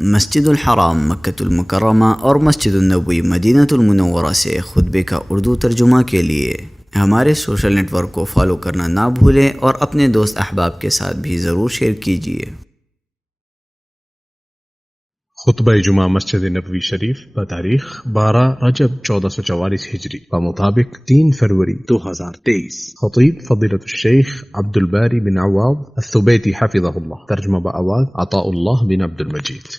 مسجد الحرام مکۃ المکرمہ اور مسجد النبوی مدینہ المنورہ سے خطبے کا اردو ترجمہ کے لیے ہمارے سوشل نیٹ ورک کو فالو کرنا نہ بھولیں اور اپنے دوست احباب کے ساتھ بھی ضرور شیئر کیجیے۔ خطبہ جمعہ مسجد نبوی شریف بتاریخ 12 رجب 1444 ہجری بمطابق 3 فروری 2023۔ خطیب فضیلۃ الشیخ عبد الباری بن عواد الثبیتی حفظہ اللہ، ترجمہ بآواز عطاء اللہ بن عبد المجید۔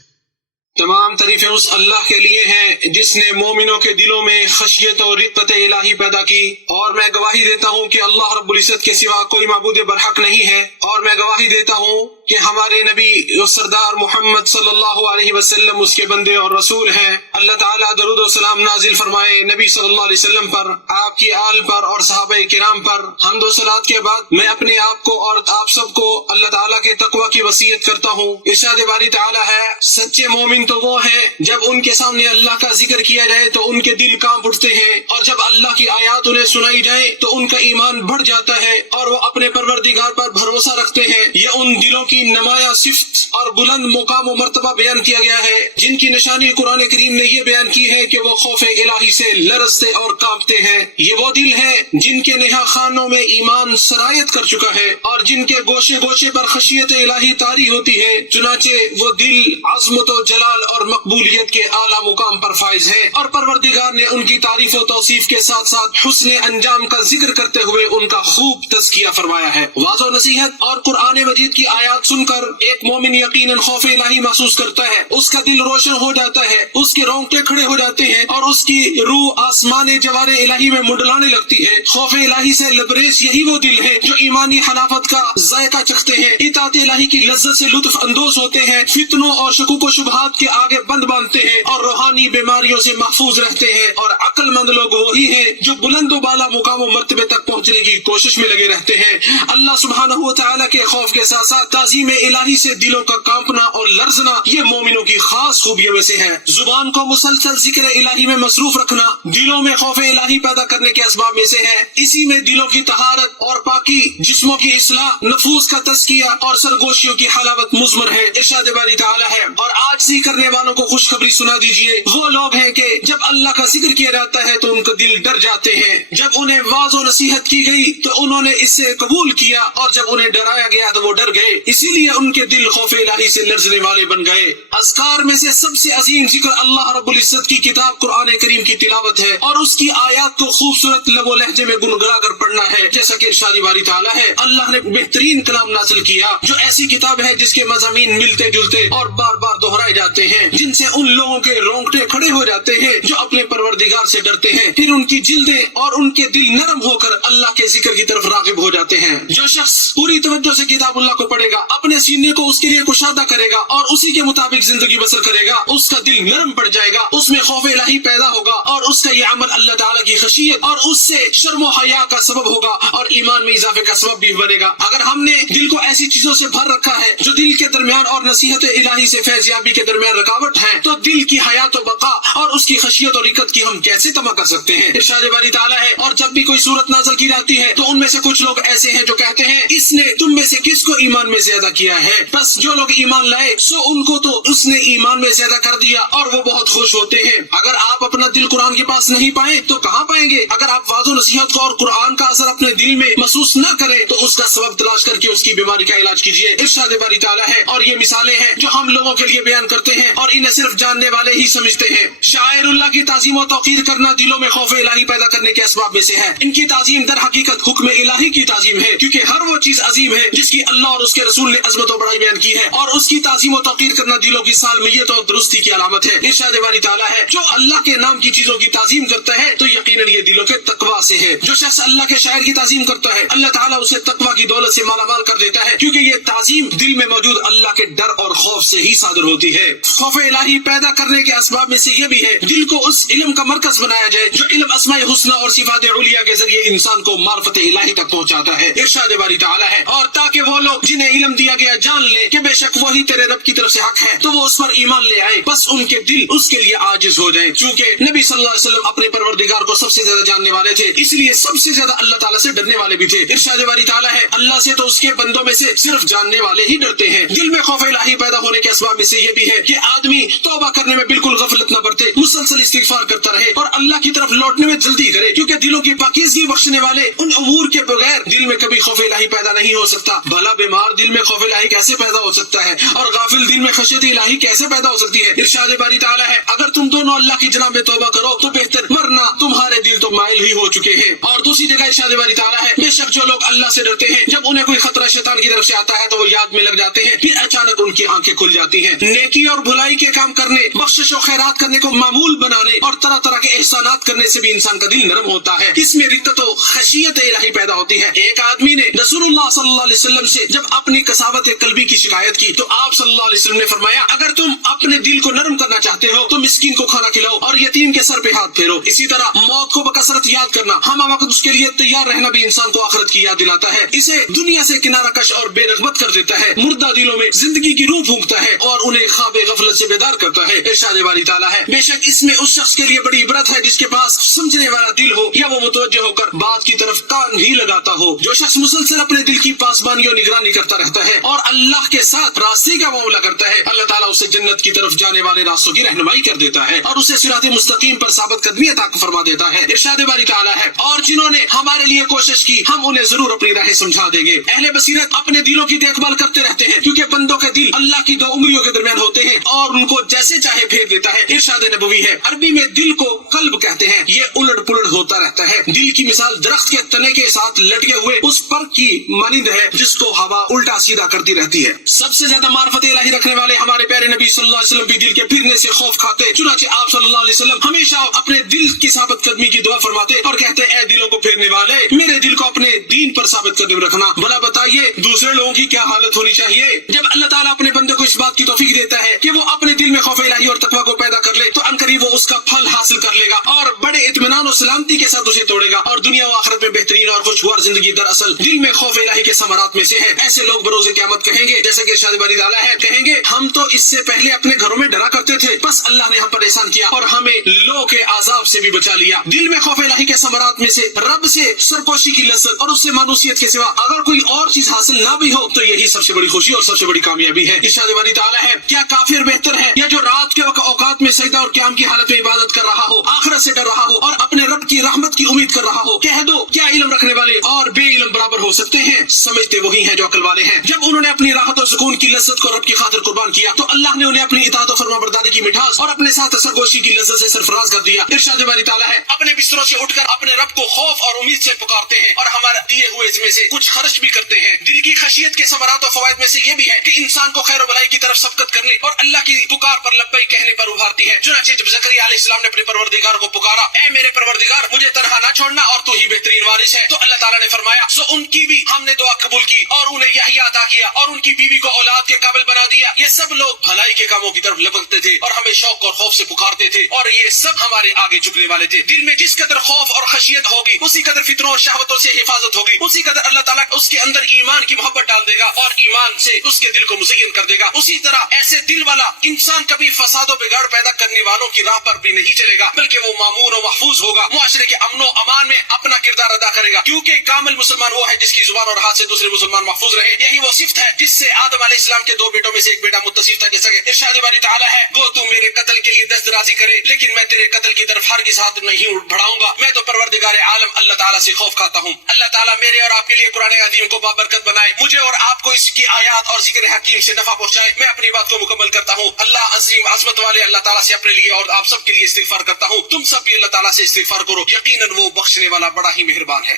تمام تعریفیں اس اللہ کے لیے ہیں جس نے مومنوں کے دلوں میں خشیت اور رقت الہی پیدا کی، اور میں گواہی دیتا ہوں کہ اللہ رب العزت کے سوا کوئی معبود برحق نہیں ہے، اور میں گواہی دیتا ہوں کہ ہمارے نبی سردار محمد صلی اللہ علیہ وسلم اس کے بندے اور رسول ہیں۔ اللہ تعالیٰ درود و سلام نازل فرمائے نبی صلی اللہ علیہ وسلم پر، آپ کی آل پر اور صحابہ کرام پر۔ حمد و صلات کے بعد میں اپنے آپ کو اور آپ سب کو اللہ تعالیٰ کے تقوی کی وصیت کرتا ہوں۔ ارشاد باری تعالیٰ ہے، سچے مومن تو وہ ہیں جب ان کے سامنے اللہ کا ذکر کیا جائے تو ان کے دل کانپ اٹھتے ہیں، اور جب اللہ کی آیات انہیں سنائی جائے تو ان کا ایمان بڑھ جاتا ہے اور وہ اپنے پروردگار پر بھروسہ رکھتے ہیں۔ یہ ان دلوں کی نمایاں صفت اور بلند مقام و مرتبہ بیان کیا گیا ہے جن کی نشانی قرآن کریم نے یہ بیان کی ہے کہ وہ خوف الہی سے لرزتے اور کانپتے ہیں۔ یہ وہ دل ہے جن کے نہا خانوں میں ایمان سرایت کر چکا ہے اور جن کے گوشے گوشے پر خشیت الہی طاری ہوتی ہے، چنانچہ وہ دل عظمت و جلال اور مقبولیت کے اعلیٰ مقام پر فائز ہے، اور پروردگار نے ان کی تعریف و توصیف کے ساتھ ساتھ حسن انجام کا ذکر کرتے ہوئے ان کا خوب تزکیہ فرمایا ہے۔ واضح و نصیحت اور قرآن مجید کی آیات سن کر ایک مومن یقیناً خوف الہی محسوس کرتا ہے، اس کا دل روشن ہو جاتا ہے، اس کے رونگٹے کھڑے ہو جاتے ہیں اور اس کی روح آسمان جوار الہی میں منڈلانے لگتی ہے۔ خوف الہی سے لبریز یہی وہ دل ہے جو ایمانی حلافت کا ذائقہ چکھتے ہیں، اطاعت الہی کی لذت سے لطف اندوز ہوتے ہیں، فتنوں اور شکوک و شبہات کے آگے بند باندھتے ہیں اور روحانی بیماریوں سے محفوظ رہتے ہیں۔ اور عقل مند لوگ وہی ہیں جو بلند و بالا مقام و مرتبے تک پہنچنے کی کوشش میں لگے رہتے ہیں۔ اللہ سبحانہ و تعالیٰ کے خوف کے ساتھ ساتھ تعظیم الہی سے دلوں کا کانپنا اور لرزنا یہ مومنوں کی خاص خوبیوں میں سے ہے۔ زبان کو مسلسل ذکر الہی میں مصروف رکھنا دلوں میں خوف الہی پیدا کرنے کے اسباب میں سے ہے۔ اسی میں دلوں کی طہارت اور پاکی، جسموں کی اصلاح، نفوس کا تزکیہ اور سرگوشیوں کی حلاوت مضمر ہے۔ ارشاد باری تعالیٰ ہے، اور عاجزی کرنے والوں کو خوشخبری سنا دیجئے، وہ لوگ ہیں کہ جب اللہ کا ذکر کیا جاتا ہے تو ان کا دل ڈر جاتے ہیں۔ جب انہیں واعظ و نصیحت کی گئی تو انہوں نے اس سے قبول کیا، اور جب انہیں ڈرایا گیا تو وہ ڈر گئے، اسی لیے ان کے دل خوف الہی سے لرزنے والے بن گئے۔ اذکار میں سے سب سے عظیم ذکر اللہ رب العزت کی کتاب قرآن کریم کی تلاوت ہے، اور اس کی آیات کو خوبصورت لب و لہجے میں گنگنا کر پڑھنا ہے، جیسا کہ ارشاد باری تعالیٰ ہے، اللہ نے بہترین کلام نازل کیا جو ایسی کتاب ہے جس کے مضامین ملتے جلتے اور بار بار دہرائے جاتے ہیں، جن سے ان لوگوں کے رونگٹے کھڑے ہو جاتے ہیں جو اپنے پروردگار سے ڈرتے ہیں، پھر ان کی جلدیں اور ان کے دل نرم ہو کر اللہ کے ذکر کی طرف راغب ہو جاتے ہیں۔ جو شخص پوری توجہ سے کتاب اللہ کو پڑھے گا، اپنے سینے کو اس کے لیے کشادہ کرے گا اور اسی کے مطابق زندگی بسر کرے گا، اس کا دل نرم پڑ جائے گا، اس میں خوف الہی پیدا ہوگا، اور اس کا یہ عمل اللہ تعالیٰ کی خشیت اور اس سے شرم و حیا کا سبب ہوگا اور ایمان میں اضافے کا سبب بھی بنے گا۔ اگر ہم نے دل کو ایسی چیزوں سے بھر رکھا ہے جو دل کے درمیان اور نصیحت الہی سے فیض یابی کے درمیان رکاوٹ ہے، تو دل کی حیات و بقا اور اس کی خشیت اور رقت کی ہم کیسے تما کر سکتے ہیں؟ ارشاد باری تعالیٰ ہے، اور جب بھی کوئی صورت نازل کی جاتی ہے تو ان میں سے کچھ لوگ ایسے ہیں جو کہتے ہیں، اس نے تم میں سے کس کو ایمان میں زیادہ کیا ہے؟ بس جو لوگ ایمان لائے سو ان کو تو اس نے ایمان میں زیادہ کر دیا اور وہ بہت خوش ہوتے ہیں۔ اگر آپ اپنا دل قرآن کے پاس نہیں پائیں تو کہاں پائیں گے؟ اگر آپ واضح و نصیحت کو اور قرآن کا اثر اپنے دل میں محسوس نہ کریں تو اس کا سبب تلاش کر کے اس کی بیماری کا علاج کیجیے۔ ارشاد باری تعالیٰ ہے، اور یہ مثالیں ہیں جو ہم لوگوں کے لیے بیان کرتے ہیں اور انہیں صرف جاننے والے ہی سمجھتے ہیں۔ شاعر اللہ کی تعظیم و توقیر کرنا دلوں میں خوف الہی پیدا کرنے کے اسباب میں سے ہے۔ ان کی تعظیم در حقیقت حکم الہی کی تعظیم ہے، کیونکہ ہر وہ چیز عظیم ہے جس کی اللہ اور اس کے رسول نے عظمت و بڑائی بیان کی ہے، اور اس کی تعظیم و توقیر کرنا دلوں کی سالمیت اور درستی کی علامت ہے۔ ارشاد باری تعالیٰ ہے، جو اللہ کے نام کی چیزوں کی تعظیم کرتا ہے تو یقیناً یہ دلوں کے تقوی سے ہے۔ جو شخص اللہ کے شاعر کی تعظیم کرتا ہے اللہ تعالیٰ اسے تقوی کی دولت سے مالا مال کر دیتا ہے، کیونکہ یہ تعظیم دل میں موجود اللہ کے ڈر اور خوف سے ہی صادر ہوتی ہے۔ خوف الہی پیدا کرنے کے اسباب میں سے یہ بھی ہے دل کو اس علم کا مرکز بنایا جائے جو علم اسماء حسنہ اور صفات علیہ کے ذریعے انسان کو معرفت الہی تک پہنچاتا ہے۔ ارشاد باری تعالیٰ ہے، اور تاکہ وہ لوگ جنہیں علم دیا گیا جان لیں کہ بے شک وہی تیرے رب کی طرف سے حق ہے تو وہ اس پر ایمان لے آئے، بس ان کے دل اس کے لیے عاجز ہو جائیں۔ چونکہ نبی صلی اللہ علیہ وسلم اپنے پروردگار کو سب سے زیادہ جاننے والے تھے، اس لیے سب سے زیادہ اللہ تعالیٰ سے ڈرنے والے بھی تھے۔ ارشاد باری تعالیٰ ہے، اللہ سے تو اس کے بندوں میں سے صرف جاننے والے ہی ڈرتے ہیں۔ دل میں خوف الہی پیدا ہونے کے اسباب میں سے یہ بھی ہے کہ آدمی توبہ کرنے میں بالکل غفلت نہ برتے، مسلسل استغفار کرتا رہے اور اللہ کی طرف لوٹنے میں جلدی کرے، کیونکہ دلوں کی پاکیزگی بخشنے والے ان امور کے بغیر دل میں کبھی خوف الہی پیدا نہیں ہو سکتا۔ بھلا بیمار دل میں خوف الہی کیسے پیدا ہو سکتا ہے اور غافل دل میں خشیت الہی کیسے پیدا ہو سکتی ہے؟ ارشاد باری تعالیٰ ہے اگر تم دونوں اللہ کی جناب میں توبہ کرو تو بہتر، ورنہ تمہارے دل تو مائل ہی ہو چکے ہیں۔ اور دوسری جگہ ارشاد باری تعالیٰ ہے بے شک جو لوگ اللہ سے ڈرتے ہیں جب انہیں کوئی خطرہ شیطان کی طرف سے آتا ہے تو وہ یاد میں لگ جاتے ہیں، پھر اچانک ان کی آنکھیں کھل جاتی ہیں۔ نیکی اور بھلائی کے کام کرنے، بخشش و خیرات کرنے کو معمول بنانے اور طرح طرح کے احسانات کرنے سے بھی انسان کا دل نرم ہوتا ہے، اس میں رقت و خشیت الہی پیدا ہوتی ہے۔ ایک آدمی نے رسول اللہ صلی اللہ علیہ وسلم سے جب اپنی کساوت قلبی کی شکایت کی تو آپ صلی اللہ علیہ وسلم نے فرمایا اگر تم اپنے دل کو نرم کرنا چاہتے ہو تو مسکین کو کھانا کھلاؤ اور یتیم کے سر پہ ہاتھ پھیرو۔ اسی طرح موت کو بکثرت یاد کرنا، ہم وقت اس کے لیے تیار رہنا بھی انسان کو آخرت کی یاد دلاتا ہے، اسے دنیا سے کنارہ کش اور بے رغبت کر دیتا ہے، مردہ دلوں میں زندگی کی روح پھونکتا ہے اور انہیں خواب غفلت سے بیدار کرتا ہے۔ ارشاد باری تعالیٰ ہے بے شک اس میں اس شخص کے لیے بڑی عبرت ہے جس کے پاس سمجھنے والا دل ہو یا وہ متوجہ ہو کر بات کی طرف کان ہی لگاتا ہو۔ جو شخص مسلسل اپنے دل کی پاسبانی اور نگرانی کرتا رہتا ہے اور اللہ کے ساتھ راستے کا معاملہ کرتا ہے، اللہ تعالیٰ اسے جنت کی طرف جانے والے راستوں کی رہنمائی کر دیتا ہے اور اسے صراط مستقیم پر ثابت قدمی عطا فرما دیتا ہے۔ ارشاد باری تعالیٰ ہے اور جنہوں نے ہمارے لیے کوشش کی ہم انہیں ضرور اپنی راہیں سمجھا دیں گے۔ اہل بصیرت اپنے دلوں کی دیکھ بھال کرتے رہتے ہیں کیونکہ بندوں کے دل اللہ کی دو انگلیوں کے درمیان ہوتے ہیں اور ان کو جیسے چاہے پھیر دیتا ہے۔ ارشاد نبوی ہے عربی میں دل کو قلب کہتے ہیں، یہ الٹ پلٹ ہوتا رہتا ہے۔ دل کی مثال درخت کے تنے کے ساتھ لٹکے ہوئے اس پر کی مانند ہے جس کو ہوا الٹا سیدھا کرتی رہتی ہے۔ سب سے زیادہ معرفت الہی رکھنے والے ہمارے پیارے نبی صلی اللہ علیہ وسلم بھی دل کے پھرنے سے خوف کھاتے، چنانچہ آپ صلی اللہ علیہ وسلم ہمیشہ اپنے دل کی ثابت قدمی کی دعا فرماتے اور کہتے اے دلوں کو پھیرنے والے میرے دل کو اپنے دین پر ثابت قدم رکھنا۔ بھلا بتائیے دوسرے لوگوں کی کیا حالت ہونی چاہیے؟ جب اللہ تعالیٰ اپنے بندے کو اس بات کی توفیق دیتا ہے کہ وہ اپنے دل میں خوف الہی اور تقویٰ کو پیدا کر لے تو عنقریب وہ اس کا پھل حاصل کر لے گا اور بڑے اطمینان و سلامتی کے ساتھ اسے توڑے گا اور دنیا و آخرت میں بہترین اور خوشگوار زندگی دراصل دل میں خوف الہی کے ثمرات میں سے ہے۔ ایسے لوگ بروز قیامت کہیں گے جیسے کہ ارشاد باری تعالیٰ ہے کہیں گے ہم تو اس سے پہلے اپنے گھروں میں ڈرا کرتے تھے، بس اللہ نے ہم پر احسان کیا اور ہمیں لو کے عذاب سے بھی بچا لیا۔ دل میں خوف الہی کے ثمرات میں سے رب سے سرکوشی کی لذت اور اس سے مانوسیت کے سوا اگر کوئی اور چیز حاصل نہ بھی ہو تو یہی سب سے بڑی خوشی اور سب سے بڑی کامیابی ہے۔ ارشاد باری تعالیٰ ہے کیا کافر بہتر ہے یا جو رات کے اوقات میں سجدہ اور قیام کی حالت میں عبادت کر رہا ہو، آخرت سے ڈر رہا ہو اور اپنے رب کی رحمت کی امید کر رہا ہو؟ کہہ دو کیا علم رکھنے والے اور بے علم برابر ہو سکتے ہیں؟ سمجھتے وہی ہیں جو عقل والے ہیں۔ جب انہوں نے اپنی راحت اور سکون کی لذت کو رب کی خاطر قربان کیا تو اللہ نے انہیں اپنی اطاعت و فرمانبرداری کی مٹھاس اور اپنے ساتھ سرگوشی کی لذت سے سرفراز کر دیا۔ ارشاد باری تعالیٰ ہے اپنے بستروں سے اٹھ کر اپنے رب کو خوف اور امید سے پکارتے ہیں اور ہمارے دیے ہوئے اس میں سے کچھ خرچ بھی کرتے ہیں۔ دل کی خشیت کے ثمرات و فوائد میں سے یہ بھی ہے کہ انسان کو خیر و بھلائی کی طرف سبقت کرنے اور اللہ کی پکار پر لبیک کہنے پر ابھارتی ہے۔ چنانچہ جب زکریا علیہ السلام نے اپنے پروردگار کو پکارا اے میرے پروردگار مجھے تنہا نہ چھوڑنا اور تو ہی بہترین وارث ہے، تو اللہ تعالیٰ نے فرمایا سو ان کی بھی ہم نے دعا قبول کی اور انہیں یحییٰ عطا کیا اور ان کی بیوی کو اولاد کے قابل بنا دیا۔ یہ سب لوگ بھلائی کے کاموں کی طرف لپکتے تھے اور ہمیں شوق اور خوف سے پکارتے تھے اور یہ سب ہمارے آگے جھکنے والے تھے۔ دل میں جس قدر خوف اور خشیت ہوگی اسی قدر فطروں اور شہوتوں سے حفاظت ہوگی، اسی قدر اللہ تعالیٰ اس کے اندر ایمان کی محبت ڈال دے گا اور ایمان سے اس کے دل کو مزین کر دے گا۔ اسی طرح ایسے دل والا انسان کبھی فساد و بگاڑ پیدا کرنے والوں کی راہ پر بھی نہیں چلے گا بلکہ وہ مامون و محفوظ ہوگا، معاشرے کے امن و امان میں اپنا کردار ادا کرے گا، کیونکہ کامل مسلمان وہ ہے جس کی زبان اور ہاتھ سے دوسرے مسلمان محفوظ رہے۔ یہی وہ صفت ہے جس سے آدم علیہ السلام کے دو بیٹوں میں سے ایک بیٹا متصف تھا، جیسا کہ ارشاد باری تعالیٰ ہے گو تو میرے قتل کے لیے دست درازی کرے لیکن میں تیرے قتل کی طرف ہرگز ہاتھ نہیں بڑھاؤں گا، میں تو پروردگار عالم اللہ تعالیٰ سے خوف کھاتا ہوں۔ اللہ تعالیٰ میرے اور آپ کے لیے قرآن عظیم کو بابرکت بنائے، مجھے اور آپ کو اس کی آیات اور ذکر حکیم سے نفع پہنچائے۔ میں اپنی بات کو مکمل کرتا ہوں۔ اللہ عظیم عظمت والے اللہ تعالیٰ سے اپنے لیے اور آپ سب کے لیے استغفار کرتا ہوں۔ تم سب بھی اللہ تعالیٰ سے استغفار کرو، یقیناً وہ بخشنے والا بڑا ہی مہربان ہے۔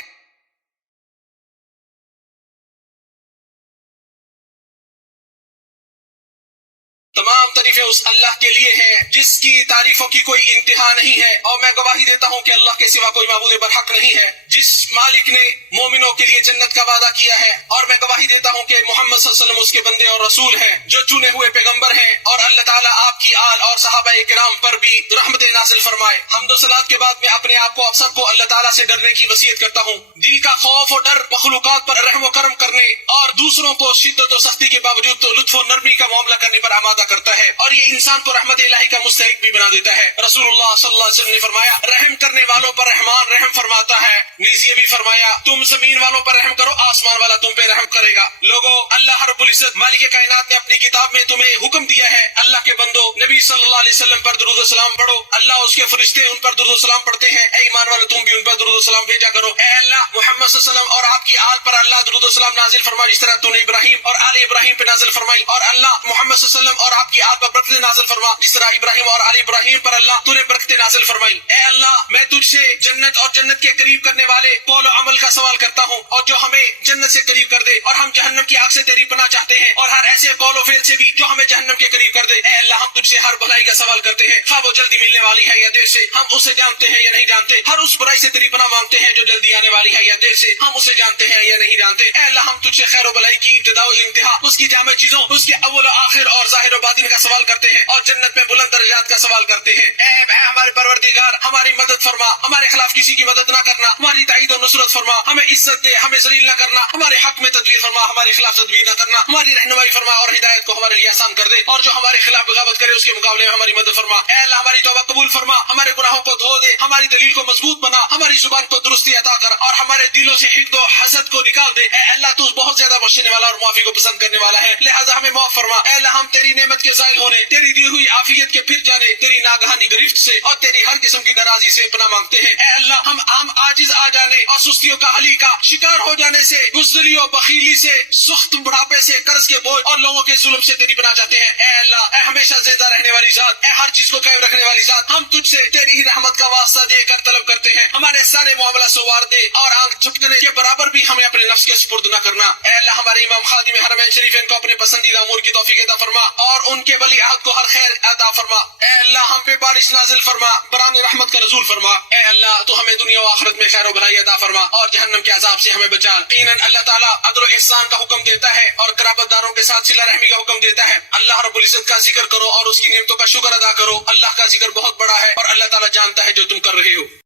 تمام تعریفیں اس اللہ کے لیے ہیں جس کی تعریفوں کی کوئی انتہا نہیں ہے، اور میں گواہی دیتا ہوں کہ اللہ کے سوا کوئی معبود برحق نہیں ہے، جس مالک نے مومنوں کے لیے جنت کا وعدہ کیا ہے، اور میں گواہی دیتا ہوں کہ محمد صلی اللہ علیہ وسلم اس کے بندے اور رسول ہیں جو چنے ہوئے پیغمبر ہیں، اور اللہ تعالیٰ آپ کی آل اور صحابہ کرام پر بھی رحمت نازل فرمائے۔ حمد و صلات کے بعد میں اپنے آپ کو آپ سب کو اللہ تعالیٰ سے ڈرنے کی وصیت کرتا ہوں۔ دل کا خوف اور ڈر مخلوقات پر رحم و کرم کرنے اور دوسروں کو شدت و سختی کے باوجود تو لطف و نرمی کا معاملہ کرنے پر آمادہ کرتا ہے۔ اور یہ انسان کو رحمت الہی کا مستحق بھی بنا دیتا ہے۔ رسول اللہ صلی اللہ علیہ وسلم نے فرمایا رحم کرنے والوں پر رحمان رحم فرماتا ہے، نیز یہ بھی فرمایا تم زمین والوں پر رحم کرو آسمان والا تم پہ رحم کرے گا۔ لوگوں، اللہ رب العزت مالک کائنات نے اپنی کتاب میں تمہیں حکم دیا ہے اللہ کے بندو نبی صلی اللہ علیہ وسلم پر درود و سلام پڑھو، اللہ اس کے فرشتے ان پر درود و سلام پڑھتے ہیں، اے ایمان والو تم بھی ان پر درود و سلام بھیجا کرو۔ اے اللہ محمد صلی اللہ علیہ وسلم اور آپ کی آل پر اللہ درود و سلام نازل فرما جس طرح تو نے ابراہیم اور آل ابراہیم پہ نازل فرمائی، اور اللہ محمد صلی اللہ علیہ وسلم اور آپ کی آل پر برکتیں نازل فرما جس طرح ابراہیم اور آل ابراہیم پر اللہ تو نے برکتیں نازل فرمائی۔ اے اللہ میں تجھ سے جنت اور جنت کے قریب کرنے والے قول و عمل کا سوال کرتا ہوں، اور جو ہمیں جنت سے قریب کر دے، اور ہم جہنم کی آگ سے تیری پناہ چاہتے ہیں، اور ہر ایسے قول و فعل سے بھی جو ہمیں جہنم کے قریب کر دے۔ اے اللہ ہم تجھ سے ہر بھلائی کا سوال کرتے ہیں، خواہ وہ جلدی ملنے والی ہے یا دیر سے، ہم اسے جانتے ہیں یا نہیں جانتے، ہر اس برائی سے تیری پناہ مانگتے ہیں جو جلدی آنے والی ہے یا دیر سے، ہم اسے جانتے ہیں یا نہیں جانتے۔ اے اللہ ہم تجھ سے خیر و بھلائی کی ابتدا و انتہا، اس کی جامع چیزوں، اس کے اول و آخر اور ظاہر و باطن کا سوال کرتے ہیں، اور جنت میں بلند درجات کا سوال کرتے ہیں۔ اے ہمارے پروردگار ہماری مدد فرما، ہمارے خلاف کسی کی مدد نہ کرنا، ہماری تائید و نصرت فرما، ہمیں عزت دے، ہمیں ذلیل نہ کرنا، ہمارے حق میں تدبیر فرما، ہمارے خلاف تدبیر نہ کرنا، ہماری رہنمائی فرما اور ہدایت کو ہمارے لیے آسان کر دے، اور جو ہمارے خلاف بغاوت کرے اس کے مقابلے میں ہماری مدد فرما۔ اے اللہ ہماری توبہ قبول فرما، ہمارے گناہوں کو دھو دے، ہماری دلیل کو مضبوط بنا، ہماری زبان کو درستی عطا کر، اور ہمارے دلوں سے حقد و حسد کو نکال دے۔ اے اللہ تو بہت زیادہ بخشنے والا اور معافی کو پسند کرنے والا ہے، لہذا ہمیں معاف فرما۔ اے اللہ ہم تیری نعمت کے زائل ہونے، تیری دی ہوئی عافیت کے پھر جانے، تیری ناگہانی گرفت سے اور تیری ہر قسم کی ناراضی سے پناہ مانگتے ہیں۔ اے اللہ ہم عاجز آ جانے اور سستیوں کا حلی کا شکار ہو جانے سے، بزدلی اور بخیلی سے، سخت بڑھاپے سے، قرض کے بوجھ اور لوگوں کے ظلم سے تیری پناہ چاہتے ہیں۔ اے اللہ اے ہمیشہ زندہ رہنے والی ذات، اے ہر چیز کو قائم رکھنے والی ذات، ہم تجھ سے تیری ہی رحمت کا واسطہ دے کر طلب کرتے ہیں، ہمارے سارے معاملہ سوار دے اور آنکھ جھپکنے کے برابر بھی ہمیں اپنے نفس کے سپرد نہ کرنا۔ اے اللہ ہمارے امام خادم حرمین شریفین کو اپنے پسندیدہ امور کی توفیق عطا فرما، اور ان کے ولی عہد کو ہر خیر عطا فرما۔ اے اللہ ہم پہ بارش نازل فرما، بران رحمت کا نزول فرما۔ اے اللہ تو ہمیں دنیا و آخرت میں خیر و بھلائی عطا فرما، اور جہنم کے عذاب سے ہمیں بچا۔ یقیناً اللہ تعالیٰ عدل و احسان کا حکم دیتا ہے اور قرابت داروں کے ساتھ صلہ رحمی کا حکم دیتا ہے۔ اللہ رب العزت کا ذکر کرو اور اس کی نعمتوں کا شکر ادا کرو، اللہ کا ذکر بہت بڑا ہے اور اللہ تعالیٰ جانتا ہے جو تم کر رہے ہو۔